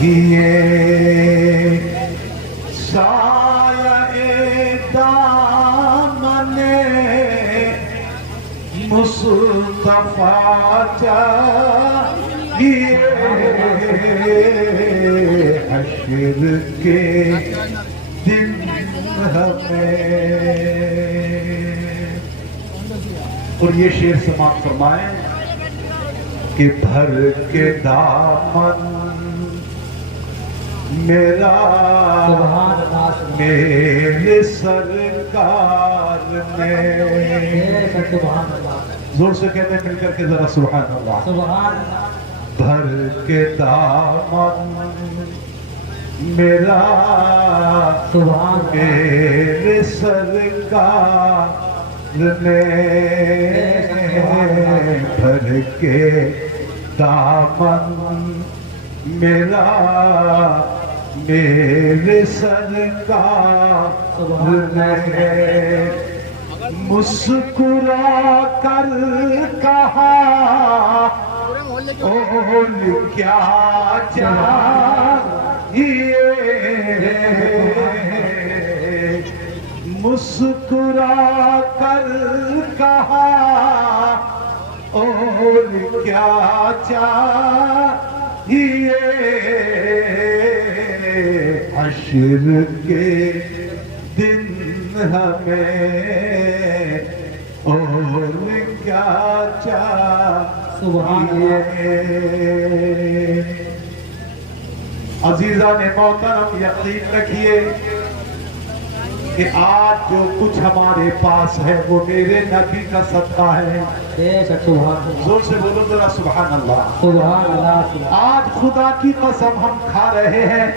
یہ سایہ دامن مصطفیٰ چاہیے حشر کے دن ہمیں. اور یہ شعر سماعت فرمائیں کہ بھر کے دامن میرا میرے سرکار نے. زور سے کہتے ہیں مل کر کے ذرا سبحان اللہ. بھر کے دامن میرا میرے سرکار نے. بھر کے دامن میرا میرے سرکار نے. مسکرا کر کہا اول کیا چاہیے. مسکرا کر کہا اور کیا چاہیے. حشر کے دن ہمیں اور کیا چاہیے. عزیزان محترم یقین رکھیے کہ آج جو کچھ ہمارے پاس ہے وہ میرے نبی کا صدقہ ہے. زور سے بولو ذرا سبحان اللہ. آج خدا کی قسم ہم کھا رہے ہیں,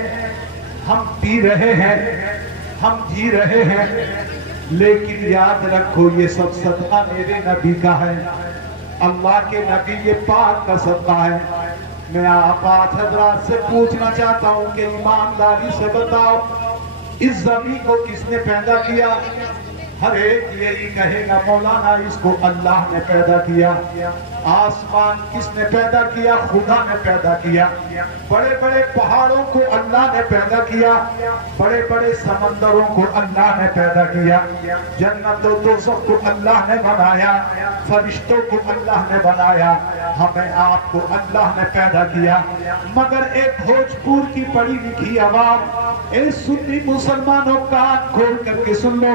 ہم پی رہے ہیں, ہم جی رہے ہیں, لیکن یاد رکھو یہ سب صدقہ میرے نبی کا ہے. اللہ کے نبی یہ پاک کا صدقہ ہے. میں آپ آج حضرات سے پوچھنا چاہتا ہوں کہ ایمانداری سے بتاؤ اس زمین کو کس نے پیدا کیا؟ ہر ایک یہی کہے گا مولانا اس کو اللہ نے پیدا کیا. آسمان کس نے پیدا کیا؟ خدا نے پیدا کیا. بڑے بڑے پہاڑوں کو اللہ نے پیدا کیا, بڑے بڑے سمندروں کو اللہ نے پیدا کیا, جنت و دوزخ کو اللہ نے بنایا, فرشتوں کو اللہ نے بنایا, ہمیں آپ کو اللہ نے پیدا کیا. مگر ایک بھوجپور کی پڑھی لکھی عوام, اے سنی مسلمانوں کان کھول کر کے سن لو,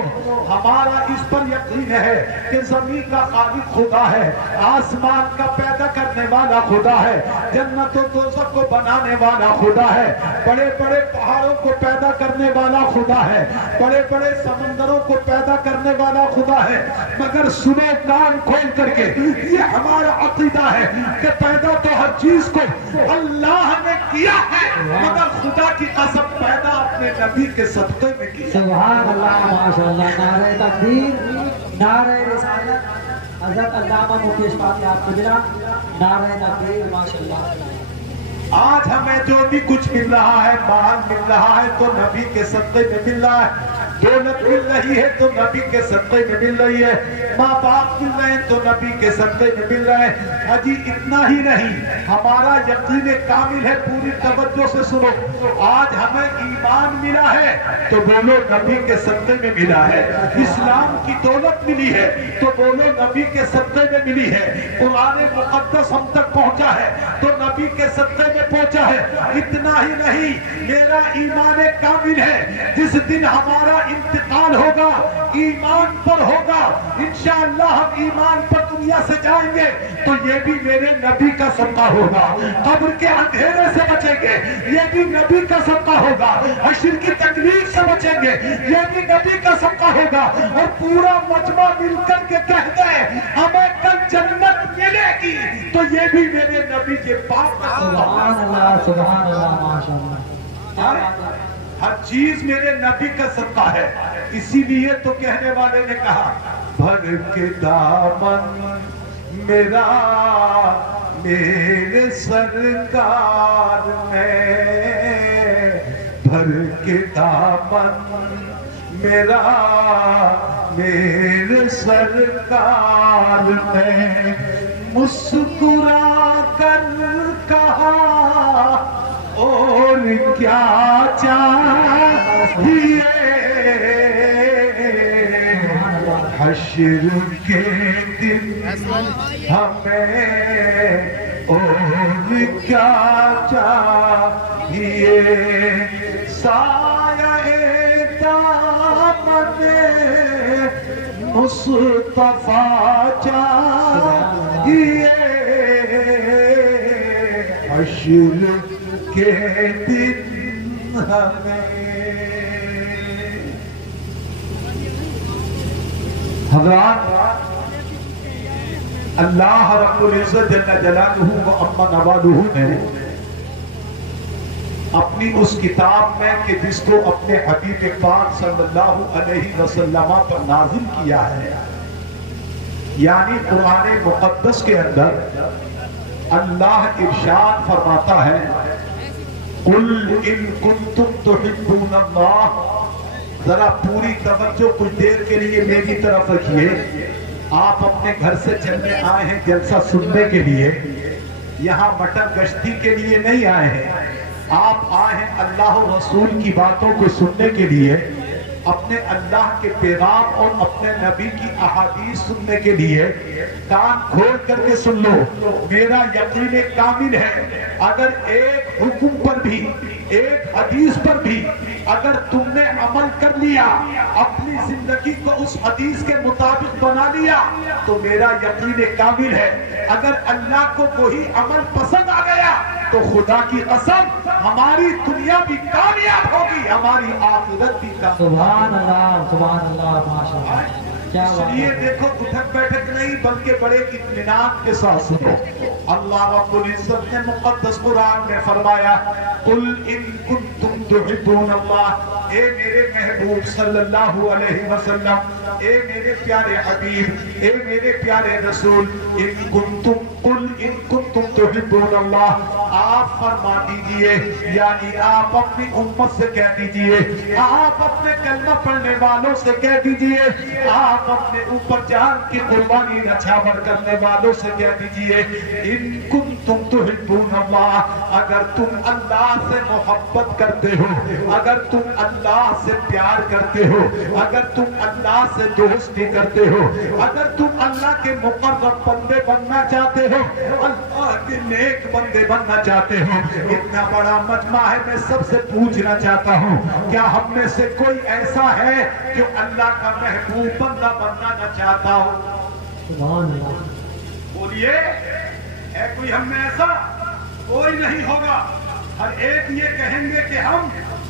ہمارا اس پر یقین ہے کہ زمین کا خالق خدا ہے, آسمان کا پیدا کرنے والا خدا ہے, جنت و دوزخ کو بنانے والا خدا ہے, بڑے بڑے پہاڑوں کو پیدا کرنے والا خدا ہے, بڑے بڑے سمندروں کو پیدا کرنے والا خدا ہے. مگر سنو کان کھول کر کے, یہ ہمارا عقیدہ ہے کہ پیدا تو ہر چیز کو اللہ نے کیا ہے, مگر خدا کی قسم پیدا اپنے نبی کے صدقے میں کی. سبحان اللہ, ماشاءاللہ. نعرہ تکبیر, نعرہ رسالت. حضرت علامہ مفتی اشفاق یاد گجرا. نعرہ تکبیر, ماشاءاللہ. آج ہمیں جو بھی کچھ مل رہا ہے, مال مل رہا ہے تو نبی کے صدقے میں مل رہا ہے, دولت مل رہی ہے تو نبی کے صدقے میں مل رہی ہے, ماں باپ مل رہے ہیں تو نبی کے صدقے میں مل رہے ہیں. حجی اتنا ہی نہیں, ہمارا یقین کامل ہے, پوری توجہ سے سنو. آج ہمیں ایمان ملا ہے تو بولو نبی کے صدقے میں ملا ہے. اسلام کی دولت ملی ہے تو بولو نبی کے صدقے میں ملی ہے. قرآن مقدس ہم تک پہنچا ہے تو نبی کے صدقے میں پہنچا ہے. اتنا ہی نہیں, میرا ایمان کامل ہے, جس دن ہمارا انتقال ہوگا ایمان پر ہوگا, انشاءاللہ ہم ایمان پر دنیا سے جائیں گے تو یہ بھی میرے نبی کا صدقہ ہوگا. قبر کے اندھیرے سے بچیں گے, یہ بھی نبی کا صدقہ ہوگا. حشر کی تکلیف سے بچیں گے, یہ بھی نبی کا صدقہ ہوگا. اور پورا مجمع مل کر کے کہتے ہیں ہمیں کل جنت ملے گی تو یہ بھی میرے نبی کے پاک کا صدقہ. سبحان اللہ, سبحان اللہ, ماشاءاللہ. ہر چیز میرے نبی کا صدقہ ہے. اسی لیے تو کہنے والے نے کہا بھر کے دامن میرا میرے سرکار نے, بھر کے دامن میرا میرے سرکار نے. مسکرا کر کہا اور کیا چاہیے حشر کے دن ہمیں اور کیا چاہیے سایہ دامن مصطفیٰ چاہیے حشر کے دن ہمیں حضرات اللہ رب العزت جل جلالہ و عما نوالہ نے اپنی اس کتاب میں کہ جس کو اپنے حبیب پاک صلی اللہ علیہ وسلم پر نازل کیا ہے یعنی قرآن مقدس کے اندر اللہ ارشاد فرماتا ہے قل ان کنتم تحبون اللہ ذرا پوری توجہ کچھ دیر کے لیے میری طرف رکھیے آپ اپنے گھر سے چلنے آئے ہیں جلسہ سننے کے لیے یہاں مٹن گشتی کے لیے نہیں آئے ہیں آپ آئے ہیں اللہ و رسول کی باتوں کو سننے کے لیے اپنے اللہ کے پیغام اور اپنے نبی کی احادیث سننے کے لیے کان کھول کر کے سن لو میرا یقین کامل ہے اگر ایک حکم پر بھی ایک حدیث پر بھی اگر تم نے عمل کر لیا اپنی زندگی کو اس حدیث کے مطابق بنا لیا تو میرا یقین کامل ہے اگر اللہ کو وہی عمل پسند آ گیا تو خدا کی قسم ہماری دنیا بھی کامیاب ہوگی ہماری آخرت بھی کامیاب سبحان اللہ ماشاءاللہ اس لیے دیکھو اٹھک بیٹھک نہیں بلکہ بڑے اطمینان کے ساتھ سنو اللہ رب العزت نے مقدس قرآن میں فرمایا قل ان کنتم تحبون اللہ اے میرے محبوب صلی اللہ علیہ وسلم اے میرے پیارے حبیب اے میرے پیارے رسول ان کنتم تحبون اللہ آپ فرما دیجئے یعنی آپ اپنی امت سے کہہ دیجئے آپ اپنے کلمہ پڑھنے والوں سے کہہ دیجئے آپ اپنے اوپر جان کی قربانی نچھاور کرنے والوں سے کہہ دیجئے ان کنتم تحبون اللہ اگر تم اللہ سے محبت کرتے ہو اگر تم اللہ سے پیار کرتے ہو اگر تم اللہ سے دوستی کرتے ہو اگر تم اللہ کے مقرب بندے بننا چاہتے ہو اللہ کے نیک بندے بننا چاہتے ہو اتنا بڑا مجمع ہے میں سب سے پوچھنا چاہتا ہوں کیا ہم میں سے کوئی ایسا ہے جو اللہ کا محبوب بندہ بننا نہ چاہتا ہو سبحان اللہ بولیے ہے کوئی ہم میں ایسا کوئی نہیں ہوگا ہر ایک یہ کہیں گے کہ ہم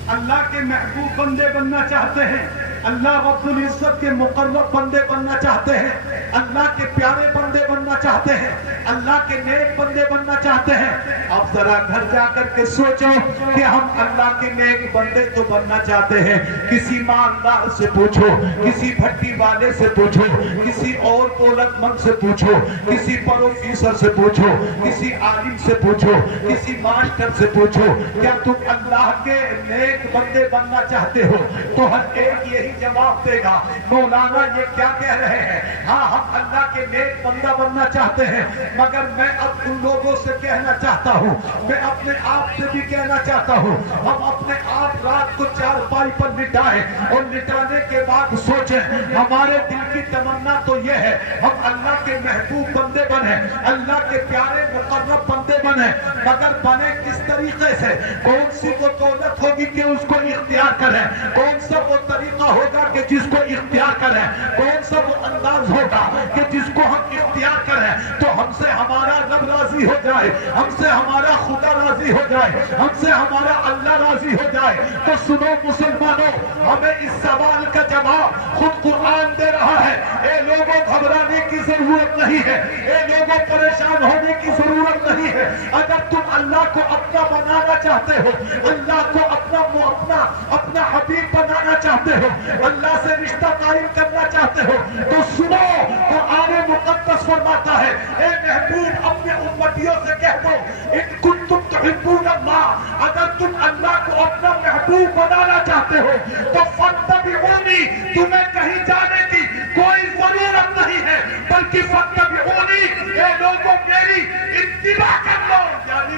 اللہ کے محبوب بندے بننا چاہتے ہیں اللہ رب العزت کے مقرب بندے بننا چاہتے ہیں اللہ کے پیارے بندے بننا چاہتے ہیں اللہ کے نیک بندے بننا چاہتے ہیں اب ذرا گھر جا کر کے سوچو کہ ہم اللہ کے نیک بندے تو بننا چاہتے ہیں کسی مالدار سے پوچھو کسی بھٹی والے سے پوچھو کسی اور دولت مند سے پوچھو کسی پروفیسر سے پوچھو کسی عالم سے پوچھو کسی ماسٹر سے پوچھو کیا تم اللہ کے نیک بندے بننا چاہتے ہو تو ہر ایک یہی جواب دے گا مولانا یہ کیا کہہ رہے ہیں ہاں ہم اللہ کے نیک بندہ بننا چاہتے ہیں مگر میں اب ان لوگوں سے کہنا چاہتا ہوں میں اپنے آپ سے بھی کہنا چاہتا ہوں ہم اپنے آپ رات کو چارپائی پر لٹائیں اور لٹانے کے بعد سوچیں ہمارے دل کی تمنا تو یہ ہے ہم اللہ کے محبوب بندے بنیں اللہ کے پیارے مقرب بندے بنیں مگر بنے کس طریقے سے کون سی وہ دولت ہوگی کہ اس کو اختیار کریں کون سا وہ طریقہ ہوگا کہ جس کو اختیار کریں کون سا وہ انداز ہوگا کہ جس کو ہم اختیار کریں تو ہم سے ہمارا رب راضی ہو جائے ہم سے ہمارا خدا راضی ہو جائے ہم سے ہمارا اللہ راضی ہو جائے تو سنو مسلمانوں ہمیں اس سوال کا جواب خود قرآن دے رہا ہے اے لوگوں گھبرانے کی ضرورت نہیں ہے اے لوگوں پریشان ہونے کی ضرورت نہیں ہے اگر تم اللہ کو اپنا بنانا چاہتے ہو اللہ کو اپنا حبیب بنانا چاہتے ہو اللہ سے رشتہ قائم کرنا چاہتے ہو تو سنو قرآن مقدس فرماتا ہے اے محبوب اپنے امتیوں سے کہہ دو ان کنتم تحبون اللہ اگر تم اللہ کو اپنا محبوب بنانا چاہتے ہو تو فاتبعونی تمہیں کہیں جانے کی کوئی ضرورت نہیں ہے بلکہ فاتبعونی اے لوگوں میری اتباع کر لو یعنی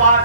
5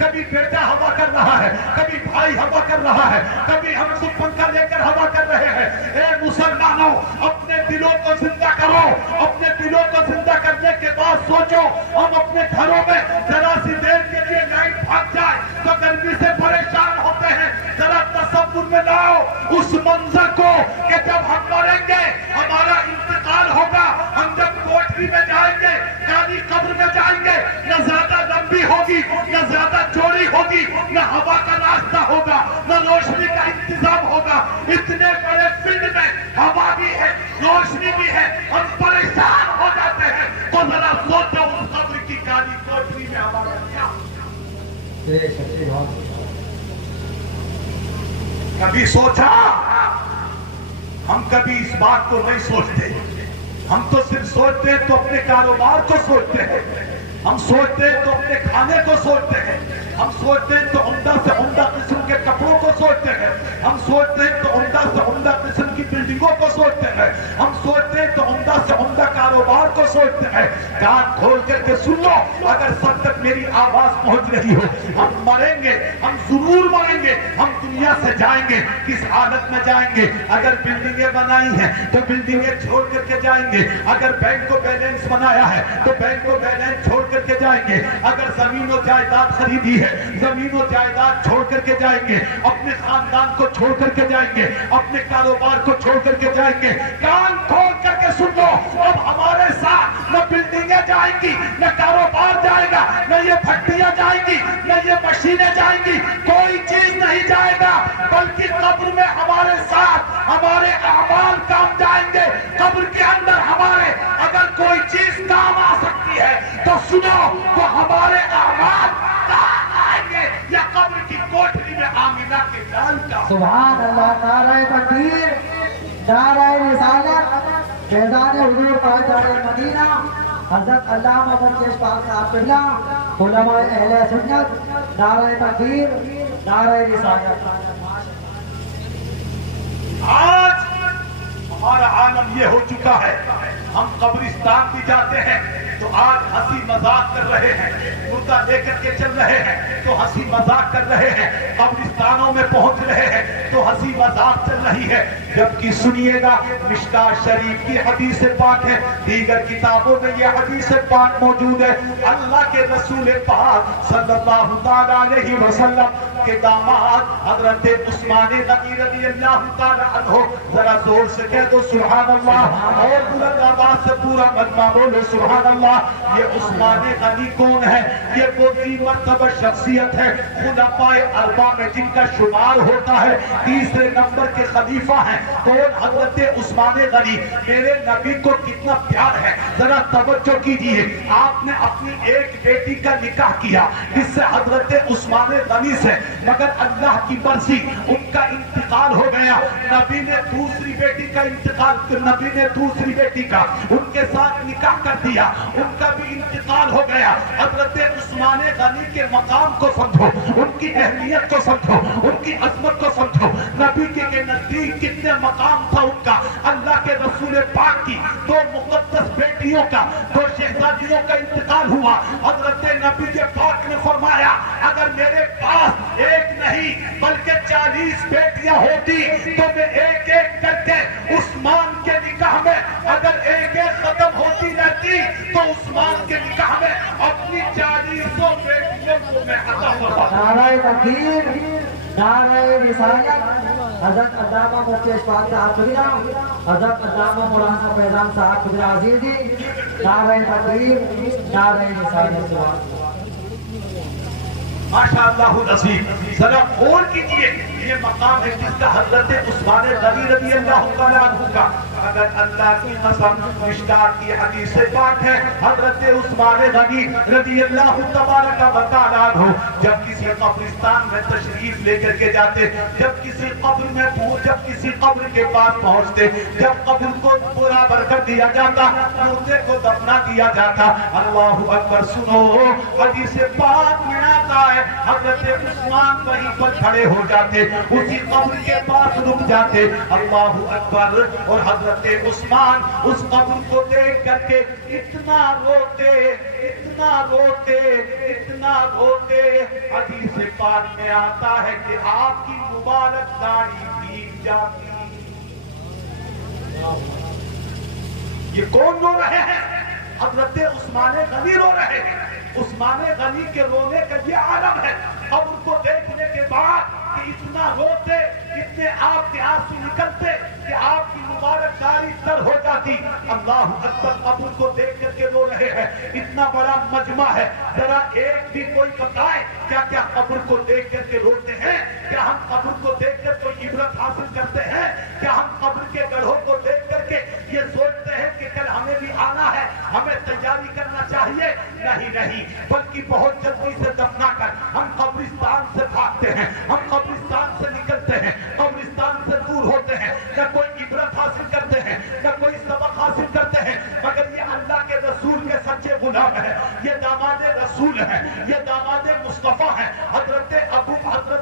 کبھی بیٹا ہوا کر رہا ہے، کبھی بھائی ہوا کر رہا ہے، کبھی ہم سب پنکھا لے کر ہوا کر رہے ہیں۔ اے مسلمانوں، اپنے دلوں کو زندہ کرو، اپنے دلوں کو زندہ کرنے کے بعد سوچو، ہم اپنے گھروں میں ذرا سی دیر کے لیے لائٹ بھاگ جائے تو گرمی سے پریشان ہوتے ہیں۔ ذرا تصور میں لاؤ اس منظر کو کہ جب ہم مریں گے، ہمارا انتقال ہوگا، ہم جب کوٹری میں جائیں گے، کالی قبر میں جائیں گے، نہ زیادہ لمبی ہوگی، نہ زیادہ چوڑی ہوگی، نہ ہوا کا راستہ ہوگا، نہ روشنی کا انتظام ہوگا۔ اتنے بڑے فیلڈ میں ہوا بھی ہے، روشنی بھی ہے، ہم پریشان ہو جاتے ہیں۔ تو ذرا سوچو اس قبر کی کالی کوٹری میں ہمارا کیا؟ کبھی سوچا؟ ہم کبھی اس بات کو نہیں سوچتے۔ ہم تو صرف سوچتے ہیں تو اپنے کاروبار کو سوچتے ہیں، ہم سوچتے ہیں تو اپنے کھانے کو سوچتے ہیں، ہم سوچتے ہیں تو عمدہ سے عمدہ قسم کے کپڑوں کو سوچتے ہیں، ہم سوچتے ہیں تو عمدہ سے عمدہ قسم کی بلڈنگوں کو سوچتے ہیں، ہم سوچتے ہیں تو عمدہ سے عمدہ کاروبار کو سوچتے ہیں۔ کان کھول کر کے سن لو، اگر سب تک میری آواز پہنچ رہی ہو، ہم مریں گے، ہم ضرور مریں گے، ہم دنیا سے جائیں گے، کس حالت میں جائیں گے؟ اگر بلڈنگیں بنائی ہیں تو بلڈنگیں چھوڑ کر کے جائیں گے، اگر بینک کو بیلنس بنایا ہے تو بینک کو بیلنس چھوڑ کر کے جائیں گے، اگر زمین و جائیداد خریدی ہے زمین و جائیداد چھوڑ کر کے جائیں گے، اپنے خاندان کو چھوڑ کر کے جائیں گے، اپنے کاروبار کو چھوڑ کر کے جائیں گے۔ کان کھول کر کے سن لو، اب ہمارے ساتھ نہ بلڈنگیں جائیں گی، نہ کاروبار جائے گا، نہ یہ بھٹیاں جائیں گی، نہ یہ مشینیں جائیں گی، کوئی چیز نہیں جائے گا، بلکہ قبر میں ہمارے ساتھ ہمارے اعمال کام جائیں گے۔ قبر کے اندر ہمارے اگر کوئی چیز کام آ سکتی ہے تو سنو، وہ ہمارے اعمال کام آئیں گے، یا قبر کی کوٹری میں آمینہ کے لال کا۔ سبحان اللہ، نعرہ تکبیر، نعرہ رسالت، فیضان حضور تاجدار مدینہ حضرت علامہ مفتی اشفاق صاحب قبلہ، علماء اہل سنت، نعرہ تکبیر، نعرہ رسالت۔ آج ہمارا عالم یہ ہو چکا ہے، ہم قبرستان بھی جاتے ہیں تو آج ہنسی مذاق کر رہے ہیں، مردہ لے کر کے چل رہے ہیں تو ہنسی مذاق کر رہے ہیں، قبرستانوں میں پہنچ رہے ہیں تو ہنسی مذاق چل رہی ہے۔ جبکہ سنیے گا، مشکات شریف کی حدیث پاک ہے، دیگر کتابوں میں یہ حدیث پاک موجود ہے۔ اللہ کے رسول پاک صلی اللہ تعالیٰ علیہ وسلم کے داماد حضرت عثمان غنی رضی اللہ تعالیٰ عنہ، ذرا زور سے کہہ دو سبحان اللہ، اور بلند آواز سے پورا مجمع بولو سبحان اللہ۔ یہ عثمان غنی کون ہے؟ یہ وہ ذی مرتبہ شخصیت ہے خلفائے اربعہ میں جن کا شمار ہوتا ہے، تیسرے نمبر کے خلیفہ ہیں۔ کون؟ حضرت عثمان غنی۔ میرے نبی کو کتنا پیار ہے، ذرا توجہ کیجئے۔ آپ نے اپنی ایک بیٹی کا نکاح کیا جس سے حضرت عثمان غنی سے، مگر اللہ کی مرضی ان کا انتقال ہو گیا۔ نبی نے دوسری بیٹی کا ان کے ساتھ نکاح کر دیا، ان کا بھی انتقال ہو گیا۔ حضرت عثمان غنی کے مقام کو سمجھو، ان کی اہمیت کو سمجھو، ان کی عظمت کو سمجھو۔ نبی کے نزدیک کتنے مقام تھا ان کا۔ اللہ کے رسول پاک کی دو مقدس بیٹیوں کا، دو شہزادیوں کا انتقال ہوا۔ حضرت نبی کے پاک نے فرمایا، اگر میرے پاس ایک نہیں بلکہ 40 بیٹیاں ہوتی تو میں ایک ایک کر کے عثمان کے نکاح میں، اگر ایک ایک ختم ہوتی رہتی تو عثمان کے نکاح میں اپنی 40 بیٹیوں کو میں عطا فرماتا۔ نعرہ تکبیر، نعرہ رسالت، حضرت علامہ مفتی اشفاق صاحب قبلہ، حضرت علامہ مولانا فیضان صاحب قبلہ عزیز جی، نعرہ تکبیر، نعرہ رسالت۔ ماشاءاللہ العظیم، ذرا غور کیجئے، یہ مقام ہے جس کا حضرت عثمان غنی رضی اللہ تعالیٰ عنہ کا، اگر اللہ کی قسم مشکات کی حدیث پاک ہے، حضرت عثمان غنی رضی اللہ تبارک و تعالیٰ عنہ جب کسی قبرستان میں تشریف لے کر کے جاتے، جب کسی قبر کے پاس پہنچتے، جب قبر کو برابر کر دیا جاتا، مردے کو دفنا دیا جاتا، اللہ اکبر سنو، حدیث پاک میں آتا ہے حضرت عثمان وہیں پر کھڑے ہو جاتے، اسی قبر کے پاس رک جاتے، اللہ اکبر، اور حضرت حضرت عثمان اس قبر کو دیکھ کر کے اتنا روتے اتنا روتے اتنا روتے، حدیث پاک میں آتا ہے کہ آپ کی مبارک داڑھی بھیگ جاتی۔ یہ کون رو رہے ہیں؟ حضرت عثمان غنی رو رہے ہیں۔ عثمان غنی کے رونے کا یہ عالم ہے۔ قبر کو دیکھنے کے بعد کہ اتنا روتے، اتنے آپ کے آنسو نکلتے کہ آپ کی مبارک داڑھی تر ہو جاتی۔ اللہ اکبر، قبر کو دیکھ کر کے رو رہے ہیں۔ اتنا بڑا مجمع ہے، ذرا ایک بھی کوئی بتائے کیا کیا قبر کو دیکھ کر کے روتے ہیں؟ کیا ہم قبر کو دیکھ کر کوئی عبرت حاصل کرتے ہیں؟ کیا ہم قبر کے گڑھوں کو دیکھ کر کے یہ سوچتے ہیں کہ کل ہمیں بھی آنا ہے، ہمیں تیاری کرنا چاہیے؟ نہیں، بلکہ بہت جلدی سے دفنا کر ہم قبرستان سے بھاگتے ہیں، ہم قبرستان سے نکلتے ہیں، قبرستان سے دور ہوتے ہیں، نہ کوئی عبرت حاصل کرتے ہیں، نہ کوئی سبق حاصل کرتے ہیں، مگر یہ اللہ کے رسول کے سچے غلام ہیں، یہ داماد رسول ہیں، یہ داماد مصطفیٰ ہیں، حضرت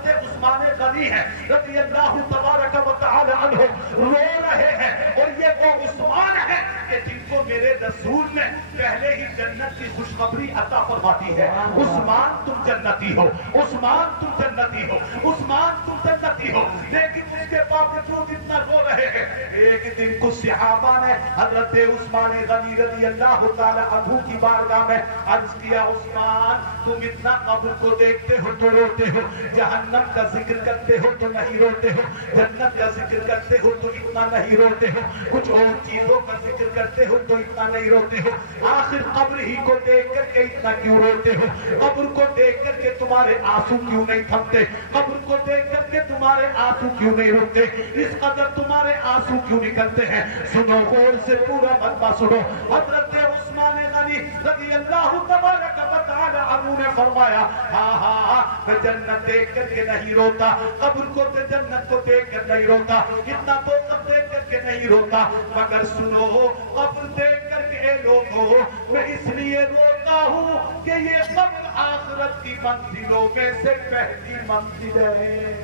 عثمان غنی ہیں رضی اللہ تبارک و تعالی عنہ، رو رہے ہیں۔ اور یہ وہ عثمان ہیں کہ جن کو میرے رسول نے پہلے ہی جنت کی خوشخبری عطا فرماتی ہے۔ عثمان تم جنتی ہو، عثمان تم جنتی ہو، عثمان تم جنتی ہو، لیکن اس کے باوجود اتنا رو رہے ہیں۔ ایک دن کچھ صحابہ نے حضرت عثمان غنی رضی اللہ تعالی عنہ کی بارگاہ میں عرض کیا، عثمان تم اتنا قبر کو دیکھتے ہو تو روتے ہو، جہنم کا ذکر کرتے ہو تو نہیں روتے ہو، جنت کا ذکر کرتے ہو تو اتنا نہیں روتے ہو، کچھ اور چیزوں کا ذکر کرتے ہو تو اتنا نہیں روتے ہو، آخر قبر ہی کو دیکھ کر کے اتنا کیوں روتے ہو؟ قبر کو دیکھ کر کے تمہارے آنسو کیوں نہیں تھمتے؟ قبر کو دیکھ کر کے تمہارے آنسو کیوں نہیں رکتے؟ اس قدر تمہارے آنسو کیوں نکلتے ہیں؟ سنو غور سے پورا مجمع سنو۔ حضرت عثمان غنی رضی اللہ تبارک و تعالی عنہ نے فرمایا، ہاں میں جنت دیکھ کر کے نہیں روتا، قبر کو جنت کو دیکھ کر نہیں روتا، اتنا تو سب دیکھ کر کے نہیں روتا، مگر سنو قبر دیکھ کر کے لوگوں میں اس لیے روتا ہوں کہ یہ قبر آخرت کی منزلوں میں سے پہلی منزل ہے۔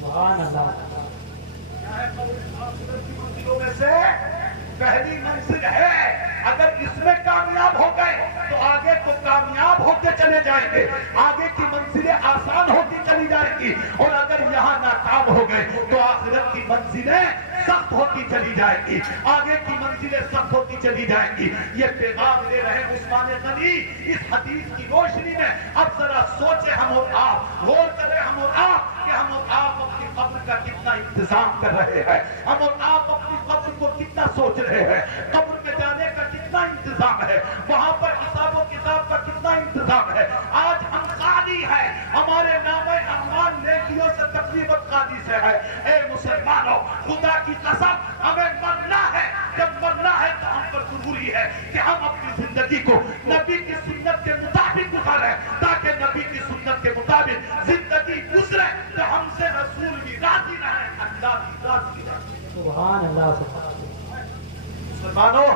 سبحان اللہ۔ کیا ہے قبر؟ آخرت کی منزلوں میں سے پہلی منزل ہے۔ اگر اس میں کامیاب ہو گئے تو آگے کو کامیاب ہوتے چلے جائیں گے، آگے کی منزلیں آسان ہوتی چلی جائیں گی، اور اگر یہاں ناکام ہو گئے تو آخرت کی منزلیں سخت ہوتی چلی جائیں گی، آگے کی منزلیں سخت ہوتی چلی جائیں گی۔ یہ پیغام دے رہے عثمان غنی اس حدیث کی روشنی میں۔ اب ذرا سوچیں ہم اور آپ، غور کریں ہم اور آپ کہ ہم اور آپ اپنی قبر کا کتنا انتظام کر رہے ہیں، ہم اور آپ اپنی قبر کو کتنا سوچ رہے ہیں، قبر میں جانے کا کتنا انتظام ہے، وہاں پر حساب و کتاب کا کتنا انتظام ہے۔ آج ہم خالی ہیں، ہمارے نام اعمال نیکیوں سے تقریباً خالی سے ہے۔ اے مسلمانوں، خدا کی قسم ہمیں مرنا ہے، جب مرنا ہے تو ہم پر ضروری ہے کہ ہم اپنی زندگی کو نبی کی سنت کے مطابق گزاریں، تاکہ نبی کی سنت کے مطابق زندگی گزرے تو ہم سے رسول بھی راضی رہے، اللہ بھی راضی رہے۔ سبحان اللہ۔ مسلمانوں،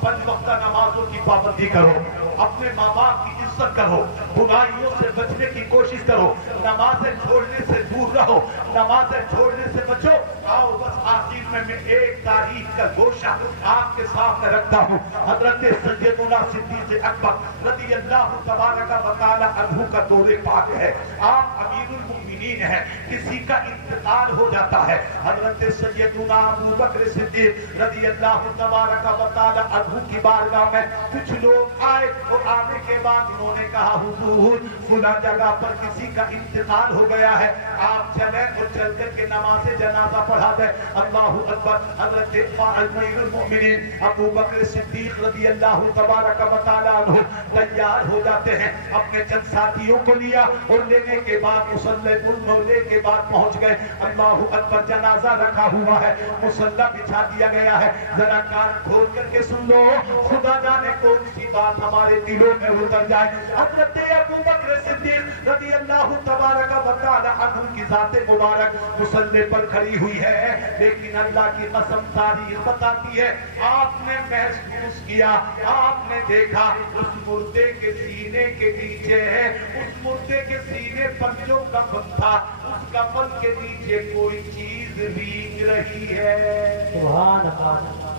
5 وقتہ نمازوں کی پابندی کرو، اپنے ماں باپ کی عزت کرو، برائیوں سے بچنے کی کوشش کرو، نمازیں چھوڑنے سے دور رہو، نمازیں چھوڑنے سے بچو۔ آؤ بس آخر میں ایک تاریخ کا گوشہ آپ کے سامنے رکھتا ہوں۔ حضرت سیدنا صدیق اکبر رضی اللہ تبارک و تعالی عنہ کا دور پاک ہے، آپ امیر المؤمنین ہیں، کسی کا انتقال ہو جاتا ہے، حضرت سیدنا ابو بکر صدیق رضی اللہ تبارک و تعالی عنہ کی بارگاہ میں کچھ لوگ آئے، اور آنے کے بعد انہوں نے کہا حضور فلاں جگہ پر کسی کا انتقال ہو گیا ہے، آپ چلیں اور چل کر کے نماز جنازہ پڑھا دیں۔ اللہ اکبر۔ حضرت امیر المؤمنین ابو بکر صدیق رضی اللہ تبارک و تعالی عنہ تیار ہو جاتے ہیں، اپنے چند ساتھیوں کو لیا اور لینے کے بعد مصلی لے کے بعد پہنچ گئے۔ اللہ اکبر۔ جنازہ رکھا ہوا ہے، مصلی بچھا دیا گیا ہے، ذرا کان کھول کر کے سن لو، خدا جانے کون سی بات ہمارے دلوں میں اتر جائے۔ حضرت ابو بکر صدیق رضی اللہ تبارک و تعالی عنہ کی ذات مبارک مصلی پر کھڑی ہوئی ہے، لیکن اللہ کی قسم تاریخ بتاتی ہے آپ نے محسوس کیا، آپ نے دیکھا اس مردے کے سینے کے نیچے ہے، اس مردے کے سینے پر جو کفن تھا اس کفن کے نیچے کوئی چیز بھیگ رہی ہے۔ سبحان اللہ۔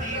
3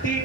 3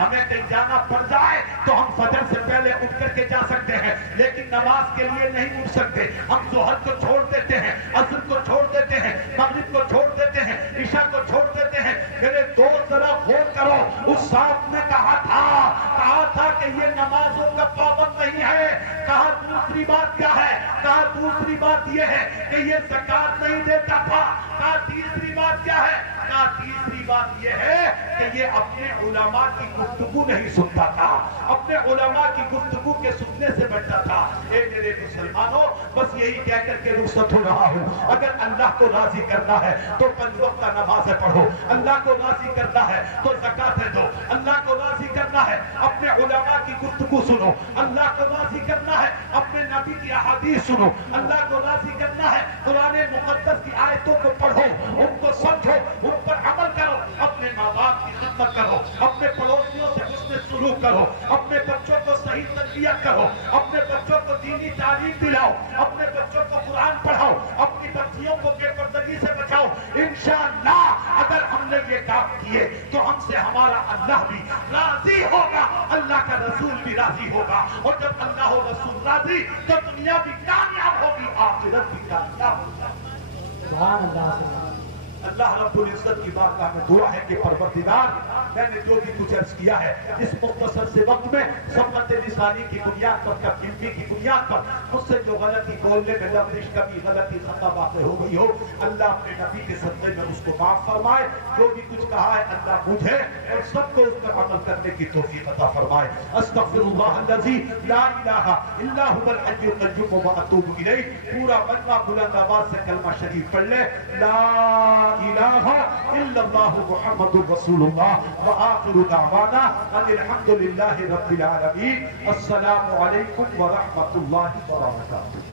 ہمیں کہیں جانا پڑ جائے تو ہم فجر سے پہلے اٹھ کر کے جا سکتے ہیں، لیکن نماز کے لیے نہیں اٹھ سکتے۔ ہم ظہر کو چھوڑ دیتے ہیں، عصر کو چھوڑ دیتے ہیں، مغرب کو چھوڑ دیتے ہیں، عشاء کو چھوڑ دیتے ہیں۔ میرے دوست ذرا غور کرو، اس صاحب نے کہا تھا کہ یہ نمازوں کا پابند نہیں ہے۔ کہا دوسری بات کیا ہے؟ کہا دوسری بات یہ ہے کہ یہ زکات نہیں دیتا تھا۔ کہا تیسری بات کیا ہے؟ کہا تیسری بات یہ ہے کہ یہ اپنے علماء کی گفتگو نہیں سنتا تھا، اپنے علماء کی گفتگو کے سننے سے بچتا تھا۔ اے میرے مسلمانوں، بس یہی کہہ کر کے رخصت ہو رہا ہوں، اگر اللہ کو راضی کرنا ہے تو 5 وقت نمازیں پڑھو، اللہ کو راضی کرنا ہے تو زکاتیں دو، اللہ کو راضی کرنا ہے اپنے علماء کی گفتگو سنو، اللہ کو راضی کرنا ہے اپنے نبی کی احادیث سنو، اللہ کو راضی کرنا ہے قرآن مقدس کی آیتوں کو پڑھو، ان کو سمجھو، ان پر عمل کرو، اپنے ماں باپ کی خدمت کرو، اپنے پڑوسیوں سے حسن سلوک کرو، اپنے بچوں کو صحیح تربیت کرو، اپنے بچوں کو دینی تعلیم دلاؤ، اپنے بچوں کو قرآن پڑھاؤ، اپنی بچیوں کو بے پردگی سے بچاؤ۔ انشاءاللہ اگر ہم نے یہ کام کیے تو ہم سے ہمارا اللہ بھی راضی ہوگا، اللہ کا رسول بھی راضی ہوگا، اور جب اللہ و رسول راضی تو دنیا بھی کامیاب ہوگی، آخرت بھی کامیاب ہوگی۔ سبحان اللہ۔ اللہ رب العزت کی بارگاہ میں دعا ہے کہ پروردگار، میں نے جو بھی کچھ عرض کیا ہے اس مختصر سے وقت میں سبقت لسانی کی بنیاد پر، علمی کی بنیاد پر مجھ سے جو غلطی بولنے میں لفظ کبھی غلطی خطا واقع ہو گئی ہو، اللہ اپنے نبی کے صدقے میں اس کو معاف فرمائے۔ جو بھی کچھ کہا ہے اللہ مجھے اور سب کو اس پر عمل کرنے کی توفیق عطا فرمائے۔ استغفر اللہ الذی لا الہ الا هو الحی القیوم واتوب الیہ۔ پورا مجمع بلند آواز سے کلمہ شریف پڑھ لے، لا الہ الا اللہ محمد رسول اللہ، وآخر دعوانا ان الحمد للہ رب العالمین۔ السلام علیکم ورحمۃ اللہ وبرکاتہ۔